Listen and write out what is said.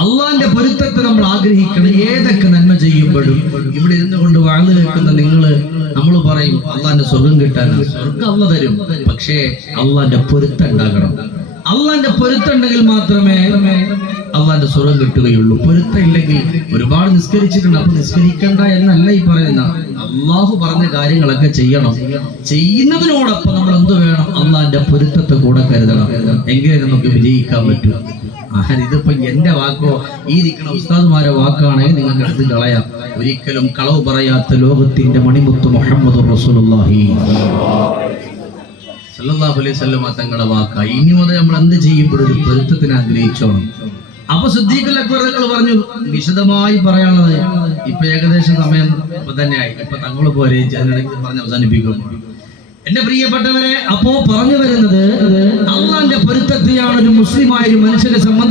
അള്ളാന്റെ പൊരുത്തത്തെ നമ്മൾ ആഗ്രഹിക്കണം. ഏതൊക്കെ നന്മ ചെയ്യുമ്പോഴും ഇവിടെ ഇരുന്നു കൊണ്ട് വാഴ്ന്നു കേൾക്കുന്ന നമ്മൾ പറയും അള്ളാന്റെ സ്വർഗം കിട്ടാനാണ്. സ്വർഗം അള്ള തരും, പക്ഷേ അള്ളാന്റെ പൊരുത്തം ഉണ്ടാകണം. അള്ളാന്റെ പൊരുത്തം ഉണ്ടെങ്കിൽ മാത്രമേ അള്ളാന്റെ സ്വർഗം കിട്ടുകയുള്ളൂ. പൊരുത്തം ഇല്ലെങ്കിൽ ഒരുപാട് നിസ്കരിച്ചിട്ടുണ്ട്, അപ്പൊ നിസ്കരിക്കണ്ട എന്നല്ല ഈ പറയുന്ന. അള്ളാഹു പറഞ്ഞ കാര്യങ്ങളൊക്കെ ചെയ്യണം. ചെയ്യുന്നതിനോടൊപ്പം നമ്മൾ എന്ത് വേണം? അള്ളാന്റെ പൊരുത്തത്തെ കൂടെ കരുതണം. എങ്കിലേ നമുക്ക് വിജയിക്കാൻ പറ്റൂ. ഇതിപ്പോ എന്റെ വാക്കോ ഈ ഇരിക്കുന്ന ഉസ്താദുമാരെ വാക്കാണെങ്കിൽ നിങ്ങൾക്ക് എടുത്ത് കളയാം. ഒരിക്കലും കളവ് പറയാത്ത ലോകത്തിന്റെ മണിമുത്ത് മുഹമ്മദ് റസൂലുള്ളാഹി സല്ലല്ലാഹു അലൈഹി വസല്ലം തങ്ങളുടെ വാക്കായി. ഇനി മുതൽ നമ്മൾ എന്ത് ചെയ്യുമ്പോഴും ഒരു പൊരുത്തത്തിന് ആഗ്രഹിച്ചോണം. അപ്പൊ സിദ്ദീഖുൽ അക്ബർ തങ്ങൾ പറഞ്ഞു, വിശദമായി പറയാനുള്ളത് ഇപ്പൊ ഏകദേശം സമയം ഇപ്പൊ തന്നെയായി. ഇപ്പൊ തങ്ങൾ പോരെ അതിനിടയ്ക്ക് പറഞ്ഞ് അവസാനിപ്പിക്കും. എന്റെ പ്രിയപ്പെട്ടവരെ, അപ്പോ പറഞ്ഞു വരുന്നത് അള്ളാന്റെ പൊരുത്തത്തെയാണ് ഒരു മുസ്ലിമായ ഒരു മനുഷ്യനെ സംബന്ധിച്ച്